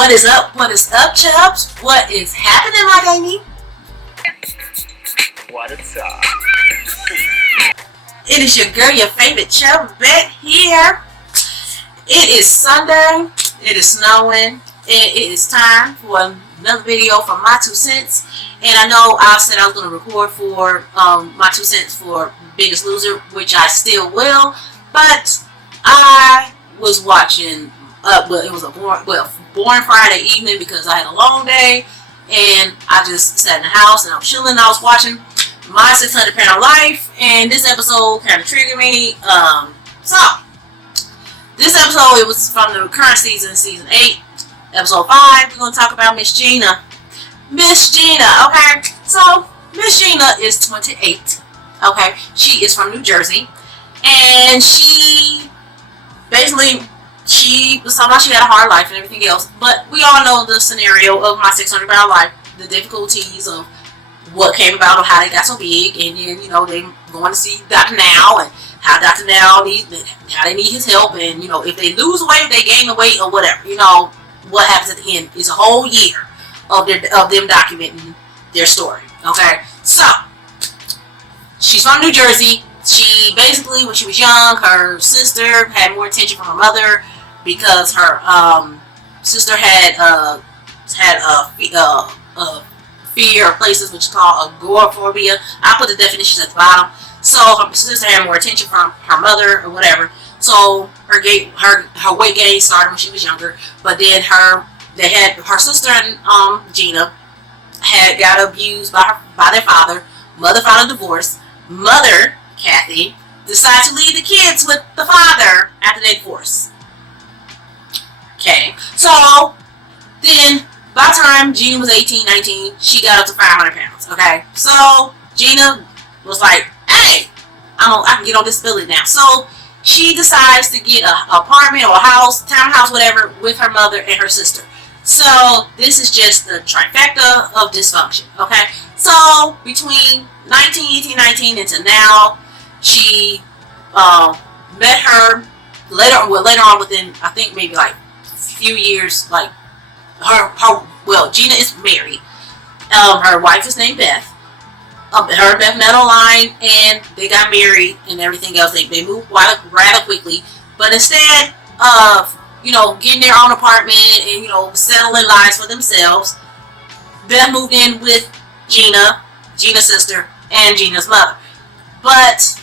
What is up? What is up, Chubbs? What is happening, my baby? What is up? It is your girl, your favorite Chubbs, Bathe here. It is Sunday. It is snowing. It is time for another video from My 2 Cents. And I know I said I was going to record for My 2 Cents for Biggest Loser, which I still will. But I was watching, it was a boring Friday evening because I had a long day. And I just sat in the house and I was chilling. I was watching My 600 Pound Life. And this episode kind of triggered me. So, this episode, it was from the current season, season 8. Episode 5, we're going to talk about Miss Gina. Miss Gina, okay? So, Miss Gina is 28, okay? She is from New Jersey. And she, basically, she was talking about she had a hard life and everything else. But we all know the scenario of My 600 Pound Life, the difficulties of what came about or how they got so big. And then, you know, they going to see Dr. Now and how Dr. Now how they need his help. And, you know, if they lose weight, if they gain the weight or whatever, you know, what happens at the end is a whole year of them documenting their story. Okay, so she's from New Jersey. She basically, when she was young, her sister had more attention from her mother because her sister had a fear of places, which is called agoraphobia. I'll put the definitions at the bottom. So her sister had more attention from her mother or whatever. So her weight gain started when she was younger, but then her sister and Gina had got abused by their father. Mother filed a divorce. Mother, Kathy, decided to leave the kids with the father after they divorced. Okay, so then by the time Gina was 18, 19, she got up to 500 pounds. Okay, so Gina was like, "Hey, I can get on disability now." So she decides to get an apartment or a house, townhouse, whatever, with her mother and her sister. So this is just the trifecta of dysfunction, okay? So between 18, 19, and now, she met her later on within, I think maybe like a few years, like Gina is married. Her wife is named Beth. Her and Beth met online and they got married and everything else. They moved rather quickly. But instead of, you know, getting their own apartment and, you know, settling lives for themselves, Beth moved in with Gina, Gina's sister, and Gina's mother. But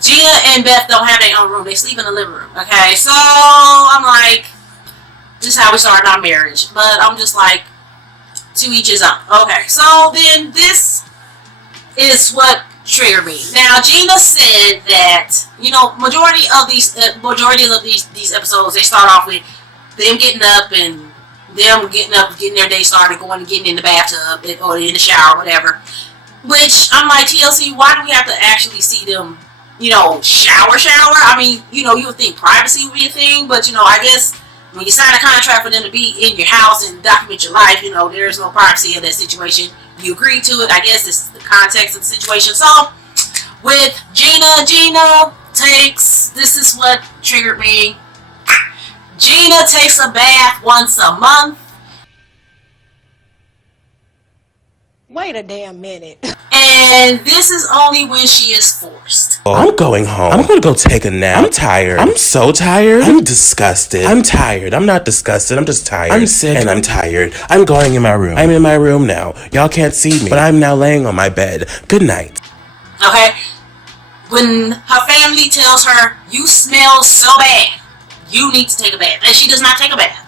Gina and Beth don't have their own room. They sleep in the living room. Okay, so I'm like, this is how we started our marriage. But I'm just like, to each his own. Okay, so then this is what triggered me. Now, Gina said that, you know, majority of these episodes, they start off with them getting up and them getting their day started, going and getting in the bathtub or in the shower, or whatever. Which I'm like, TLC, why do we have to actually see them, you know, shower? I mean, you know, you would think privacy would be a thing, but, you know, I guess when you sign a contract for them to be in your house and document your life, you know, there's no privacy in that situation. You agree to it. I guess this is the context of the situation. So, with Gina takes, this is what triggered me. Gina takes a bath once a month. Wait a damn minute. And this is only when she is forced. I'm going home. I'm gonna go take a nap. I'm tired. I'm so tired. I'm disgusted. I'm tired. I'm not disgusted. I'm just tired. I'm sick and I'm tired. I'm going in my room. I'm in my room now. Y'all can't see me, but I'm now laying on my bed. Good night. Okay? When her family tells her, "You smell so bad, you need to take a bath," and she does not take a bath.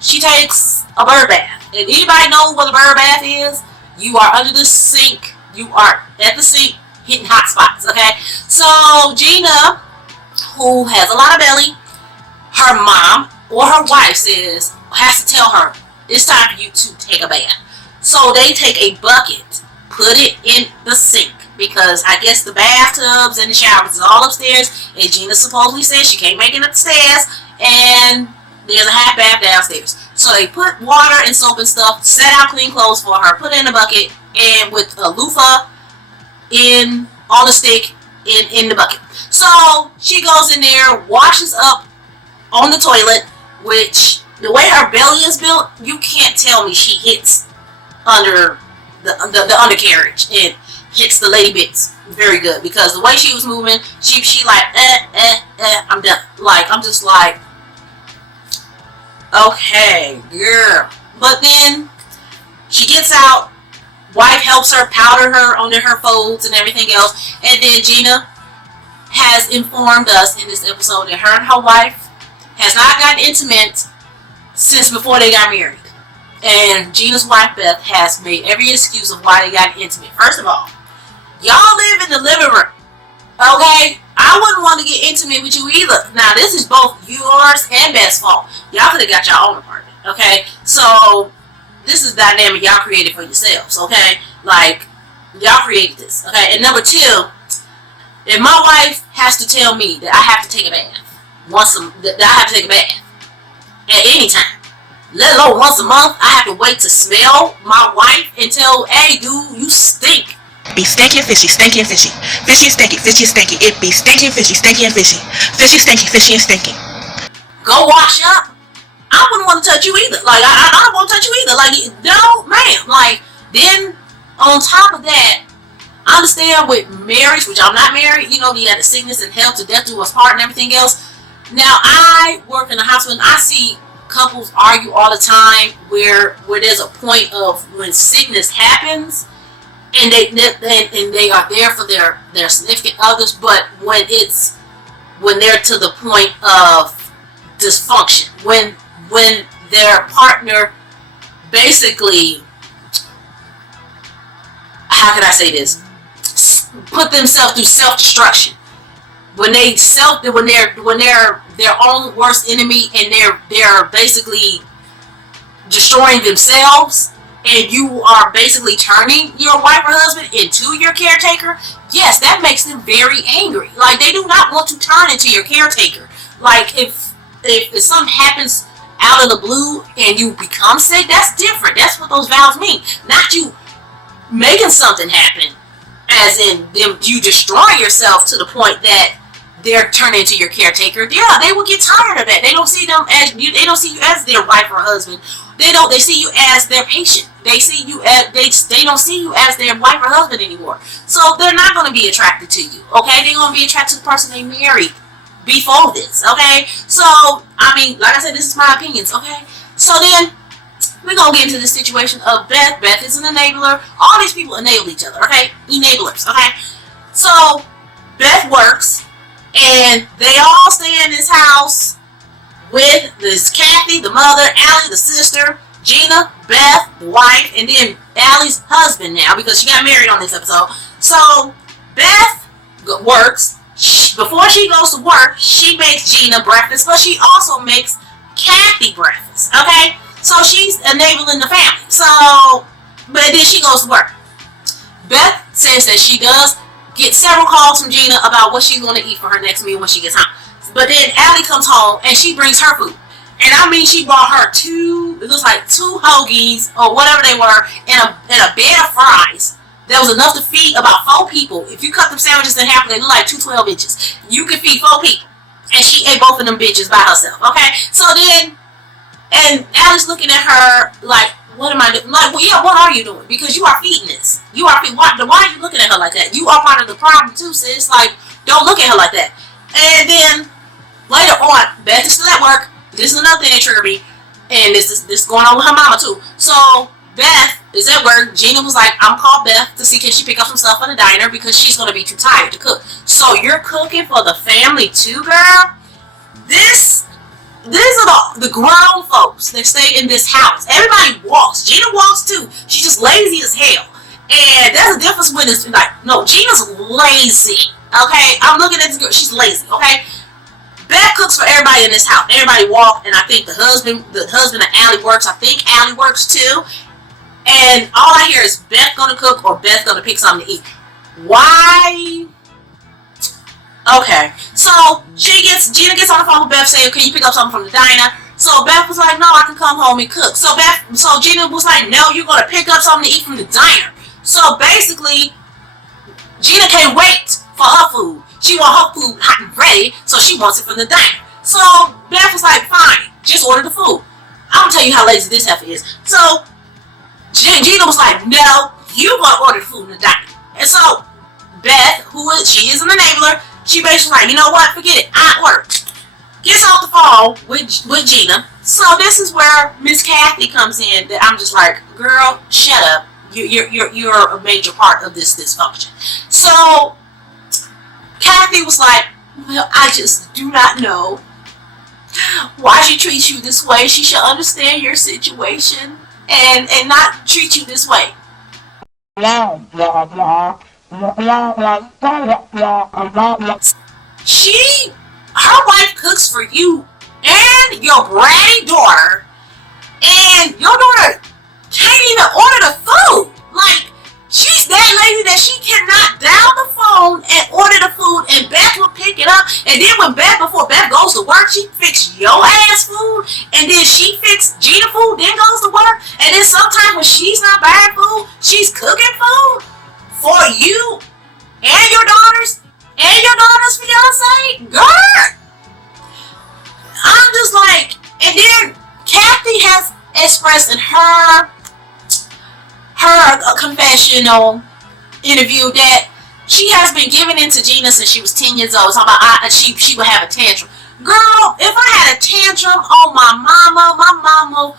She takes a bird bath. And anybody know what a bird bath is? You are under the sink. You are at the sink hitting hot spots, okay? So Gina, who has a lot of belly, her mom or her wife has to tell her, it's time for you to take a bath. So they take a bucket, put it in the sink, because I guess the bathtubs and the showers is all upstairs, and Gina supposedly says she can't make it up the stairs, and there's a half bath downstairs. So they put water and soap and stuff, set out clean clothes for her, put it in a bucket, and with a loofah on a stick in the bucket. So she goes in there, washes up on the toilet, which the way her belly is built, you can't tell me she hits under the undercarriage and hits the lady bits very good, because the way she was moving, she like I'm done. Like, I'm just like, okay, girl. But then she gets out, wife helps her powder her under her folds and everything else, and then Gina has informed us in this episode that her and her wife has not gotten intimate since before they got married. And Gina's wife, Beth, has made every excuse of why they got intimate. First of all, y'all live in the living room, okay? I wouldn't want to get intimate with you either. Now, this is both yours and Beth's fault. Y'all could have got your own apartment, okay? So, this is the dynamic y'all created for yourselves, okay? Like, y'all created this, okay? And number two, if my wife has to tell me that I have to take a bath that I have to take a bath at any time, let alone once a month, I have to wait to smell my wife and tell, hey, dude, you stink. Be stinky and fishy, stinky and fishy. Fishy and stinky, fishy and stinky. It be stinky and fishy, stinky and fishy. Fishy, stinky, fishy and stinky. Go wash up. I wouldn't want to touch you either. Like, I don't want to touch you either. Like, no, ma'am. Like, then, on top of that, I understand with marriage, which I'm not married, you know, you had the sickness and health to death do us part and everything else. Now, I work in a hospital and I see couples argue all the time where there's a point of when sickness happens and they are there for their significant others, but when they're to the point of dysfunction, when their partner basically, how can I say this, put themselves through self-destruction, when they're their own worst enemy and they're basically destroying themselves, and you are basically turning your wife or husband into your caretaker, yes, that makes them very angry. Like, they do not want to turn into your caretaker. Like, if something happens out of the blue and you become sick, that's different. That's what those vows mean. Not you making something happen, as in them you destroy yourself to the point that they're turning into your caretaker. Yeah, they will get tired of that. They don't see them as you. They don't see you as their wife or husband. They see you as their patient. They see you as they don't see you as their wife or husband anymore. So they're not going to be attracted to you. Okay, they're going to be attracted to the person they married before this. Okay, so I mean, like I said, this is my opinions. Okay, so then we're gonna get into the situation of Beth. Beth is an enabler. All these people enable each other. Okay, enablers. Okay, so Beth works, and they all stay in this house with this Kathy, the mother, Allie, the sister, Gina, Beth, the wife, and then Allie's husband now, because she got married on this episode. So Beth works. Before she goes to work, she makes Gina breakfast, but she also makes Kathy breakfast. Okay, so she's enabling the family. So, but then she goes to work. Beth says that she does get several calls from Gina about what she's going to eat for her next meal when she gets home. But then Allie comes home and she brings her food. And I mean, she brought her it looks like two hoagies or whatever they were, and a bed of fries. That was enough to feed about 4 people. If you cut them sandwiches in half, they look like 2 12 inches. You could feed 4 people. And she ate both of them bitches by herself. Okay? So then, and Allie's looking at her like, what am I doing? Like, well, yeah, what are you doing? Because you are feeding this. You are feeding. Why are you looking at her like that? You are part of the problem too, sis. Like, don't look at her like that. And then later on, Beth is still at work. This is another thing that triggered me, and this is going on with her mama too. So Beth is at work. Gina was like, I'm call Beth to see can she pick up some stuff from the diner because she's gonna be too tired to cook. So you're cooking for the family too, girl. These are the grown folks that stay in this house. Everybody walks. Gina walks too. She's just lazy as hell. And there's a difference when it's like, no, Gina's lazy. Okay, I'm looking at this girl. She's lazy. Okay, Beth cooks for everybody in this house. Everybody walk, and I think the husband of Allie works. I think Allie works too. And all I hear is Beth gonna cook or Beth gonna pick something to eat. Why? Okay, so Gina gets on the phone with Beth saying, can you pick up something from the diner? So Beth was like, no, I can come home and cook. So Gina was like, no, you're gonna pick up something to eat from the diner. So basically, Gina can't wait for her food. She want her food hot and ready, so she wants it from the diner. So Beth was like, fine, just order the food. I'm gonna tell you how lazy this heifer is. So Gina was like, no, you gonna order the food in the diner. And so Beth, she is an enabler, she basically like, you know what, forget it, I order. Gets off the phone with Gina. So this is where Miss Kathy comes in. That I'm just like, girl, shut up. You're a major part of this dysfunction. So Kathy was like, well, I just do not know why she treats you this way. She should understand your situation and not treat you this way. Her wife cooks for you and your granddaughter, and your daughter can't even order the food. Like, she's that lazy that she cannot dial the phone and order the food, and Beth will pick it up. And then before Beth goes to work, she fix your ass food, and then she fix Gina food, then goes to work. And then sometimes when she's not buying food, she's cooking food for you and your daughter's fiance. Girl, I'm just like, and then Kathy has expressed in her confessional interview that she has been giving in to Gina since she was 10 years old. So she would have a tantrum. Girl, if I had a tantrum on my mama,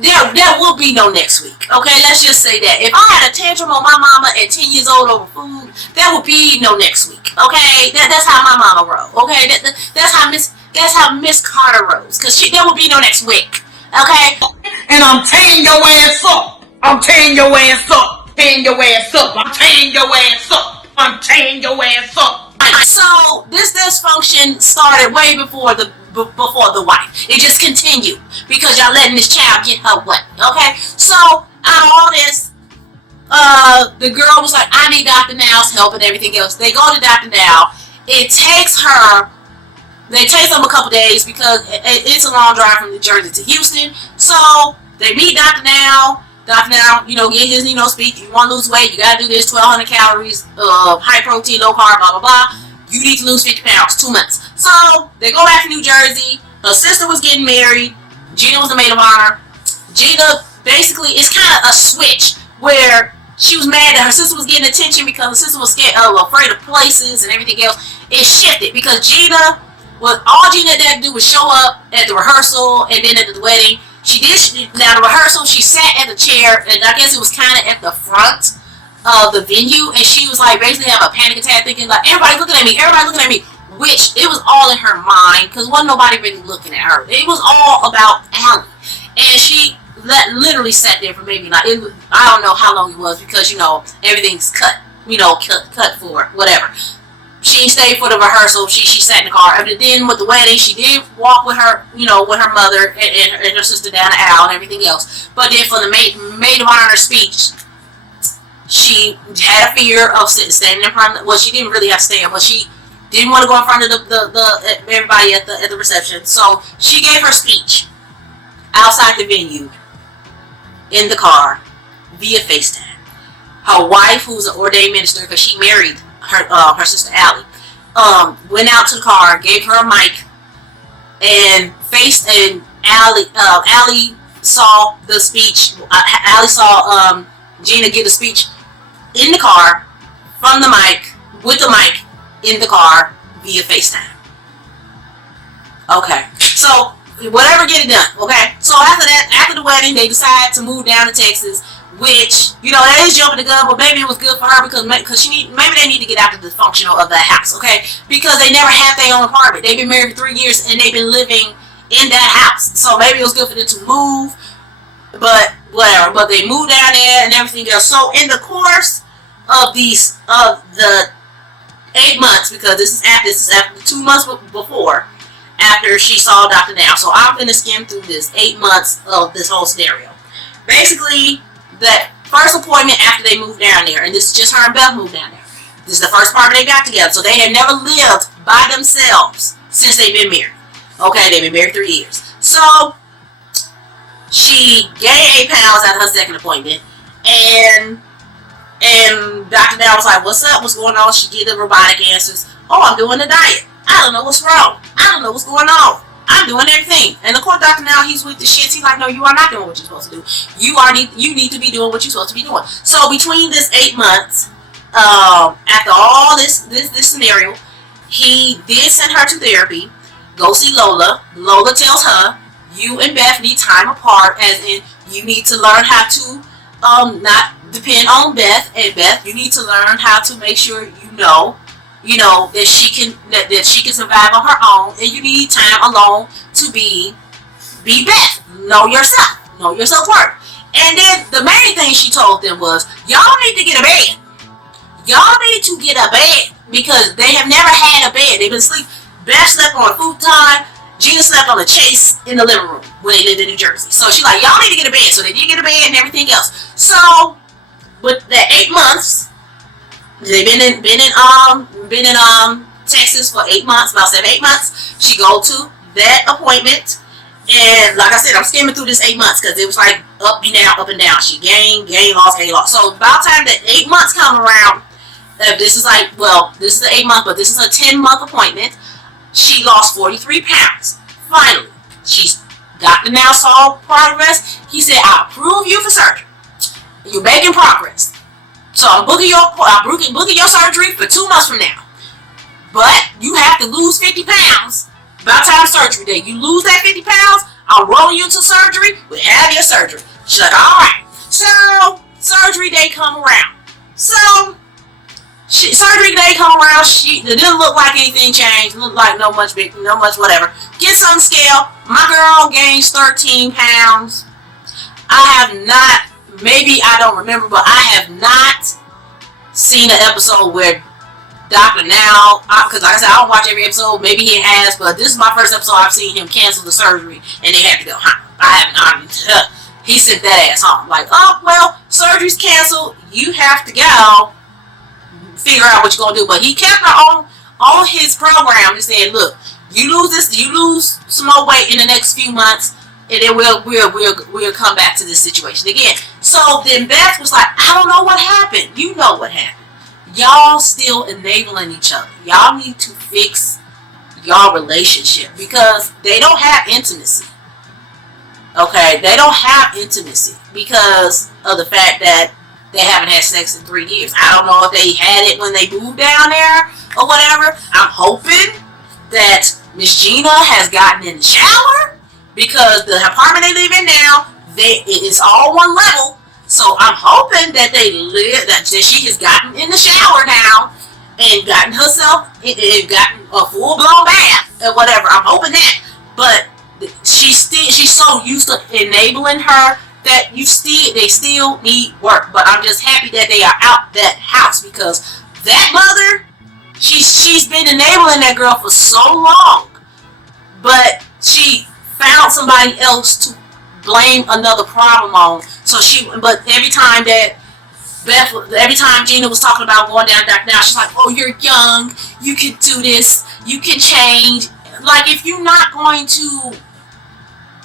there will be no next week. Okay, let's just say that. If I had a tantrum on my mama at 10 years old over food, there will be no next week. Okay, that's how my mama rolls. Okay, that's how Miss Carter rolls. Cause there will be no next week. Okay, and I'm tearing your ass up. I'm tearing your ass up. Tearing your ass up. I'm tearing your ass up. I'm tearing your ass up. So this dysfunction started way before the wife. It just continued because y'all letting this child get her way. Okay, so out of all this, the girl was like, I need Dr. Now's help and everything else. They go to Dr. Now. They takes them a couple days because it's a long drive from New Jersey to Houston. So they meet Dr. Now. Dr. Now, get his, speech. You want to lose weight, you got to do this, 1,200 calories, high protein, low carb, blah, blah, blah. You need to lose 50 pounds, 2 months. So they go back to New Jersey. Her sister was getting married. Gina was the maid of honor. Gina, basically, it's kind of a switch where she was mad that her sister was getting attention because her sister was afraid of places and everything else. It shifted because all Gina had to do was show up at the rehearsal and then at the wedding. Now the rehearsal, she sat at the chair, and I guess it was kind of at the front of the venue, and she was like basically having a panic attack, thinking like, everybody looking at me, which it was all in her mind because wasn't nobody really looking at her. It was all about Allie, and she literally sat there for maybe I don't know how long it was because everything's cut, cut for whatever. She stayed for the rehearsal. She sat in the car. And then with the wedding, she did walk with her, with her mother and her sister down the aisle and everything else. But then for the maid of honor speech, she had a fear of standing in front of. Well, she didn't really have to stand, but she didn't want to go in front of the everybody at the reception. So she gave her speech outside the venue in the car via FaceTime. Her wife, who's an ordained minister, because she married her sister Allie, went out to the car, gave her a mic, and Allie saw the speech. Allie saw Gina give the speech in the car from the mic, with the mic in the car via FaceTime. Okay, so whatever, get it done. Okay, so after the wedding, they decided to move down to Texas. Which, that is jumping the gun, but maybe it was good for her because maybe they need to get out of the dysfunctional of that house, okay? Because they never had their own apartment. They've been married for 3 years and they've been living in that house. So maybe it was good for them to move, but whatever. But they moved down there and everything else. So in the course of the 8 months, because this is after 2 months before, after she saw Dr. Now. So I'm going to skim through this 8 months of this whole scenario. Basically, that first appointment after they moved down there, and this is just her and Beth moved down there. This is the first part they got together. So they had never lived by themselves since they've been married. Okay, they've been married 3 years. So she gained 8 pounds at her second appointment, and Dr. Dow was like, "What's up? What's going on?" She did the robotic answers. "Oh, I'm doing the diet. I don't know what's wrong. I don't know what's going on." I'm doing everything. And of course, Dr. Now, he's with the shits. He's like, no, you are not doing what you're supposed to do. You need to be doing what you're supposed to be doing. So between this 8 months, after all this scenario, he did send her to therapy. Go see Lola. Lola tells her, you and Beth need time apart, as in you need to learn how to not depend on Beth, and Beth, you need to learn how to make sure you know that she can survive on her own, and you need time alone to be Beth. Know your self-worth. And then the main thing she told them was, y'all need to get a bed. Y'all need to get a bed because they have never had a bed. They've been asleep. Beth slept on a futon. Gina slept on a chase in the living room when they lived in New Jersey. So she's like, y'all need to get a bed. So they did get a bed and everything else. So with the 8 months, they've been in Texas for 8 months, about 7-8 months. She go to that appointment, and like I said, I'm skimming through this 8 months because it was like up and down. She gained, lost. So about the time that 8 months come around, this is the 8 month, but this is a 10-month appointment. She lost 43 pounds. Finally, she's Dr. Now saw progress. He said, I'll approve you for surgery. You're making progress. So I'm booking your surgery for 2 months from now. But you have to lose 50 pounds by the time surgery day. You lose that 50 pounds, I'll roll you to surgery. We'll have your surgery. She's like, all right. So surgery day come around. Surgery day come around. It didn't look like anything changed. It looked like no much whatever. Gets on scale. My girl gains 13 pounds. I have not, maybe I don't remember, but I have not seen an episode where Dr. Now, because like I said, I don't watch every episode. Maybe he has, but this is my first episode I've seen him cancel the surgery and they had to go home. He sent that ass home. Like, oh, well, surgery's canceled. You have to go. Figure out what you're gonna do. But he kept her on his program and said, look, you lose some more weight in the next few months, and then we'll come back to this situation again. So then Beth was like, I don't know what happened. You know what happened. Y'all still enabling each other. Y'all need to fix y'all relationship because they don't have intimacy. Okay, they don't have intimacy because of the fact that they haven't had sex in 3 years. I don't know if they had it when they moved down there or whatever. I'm hoping that Miss Gina has gotten in the shower because the apartment they live in now, it is all one level. So I'm hoping that that she has gotten in the shower now and gotten herself, gotten a full-blown bath or whatever. I'm hoping that. But she's so used to enabling her that they still need work. But I'm just happy that they are out that house because that mother, she's been enabling that girl for so long. But she found somebody else to blame another problem on. But every time Gina was talking about going down Dr. Now, she's like, oh, you're young, you can do this, you can change. Like, if you're not going to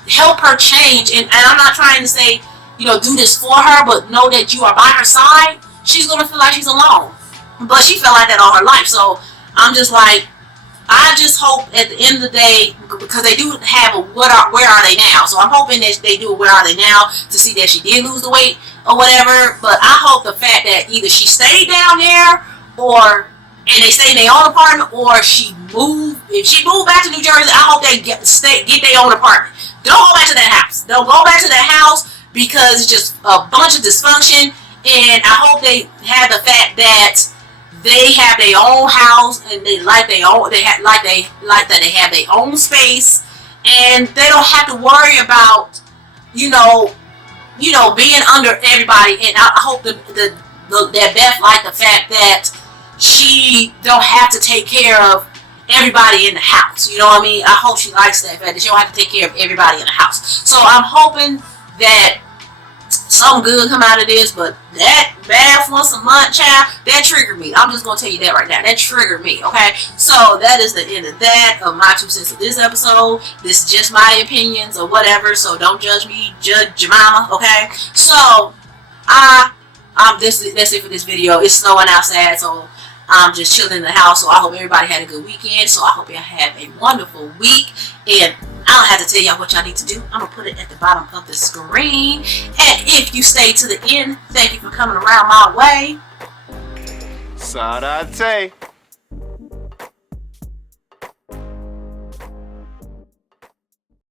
help her change, and I'm not trying to say, do this for her, but know that you are by her side, she's going to feel like she's alone. But she felt like that all her life. So I'm just like, I just hope at the end of the day, because they do have a where are they now? So I'm hoping that they do a where are they now to see that she did lose the weight or whatever. But I hope the fact that either she stayed down there and they stay in their own apartment, or she moved. If she moved back to New Jersey, I hope they get their own apartment. Don't go back to that house. Don't go back to that house because it's just a bunch of dysfunction. And I hope they have the fact that they have their own house and they have their own space, and they don't have to worry about being under everybody. And I hope that Beth liked the fact that she don't have to take care of everybody in the house. You know what I mean? I hope she likes that fact that she don't have to take care of everybody in the house. So I'm hoping that something good come out of this, but that bath once a month, child, that triggered me. I'm just going to tell you that right now. That triggered me, okay? So that is the end of that, of my 2 cents of this episode. This is just my opinions or whatever, so don't judge me. Judge your mama, okay? So, that's it for this video. It's snowing outside, so I'm just chilling in the house. So I hope everybody had a good weekend. So I hope you have a wonderful week. And I don't have to tell y'all what y'all need to do. I'm going to put it at the bottom of the screen. And if you stay to the end, thank you for coming around my way. Sarate.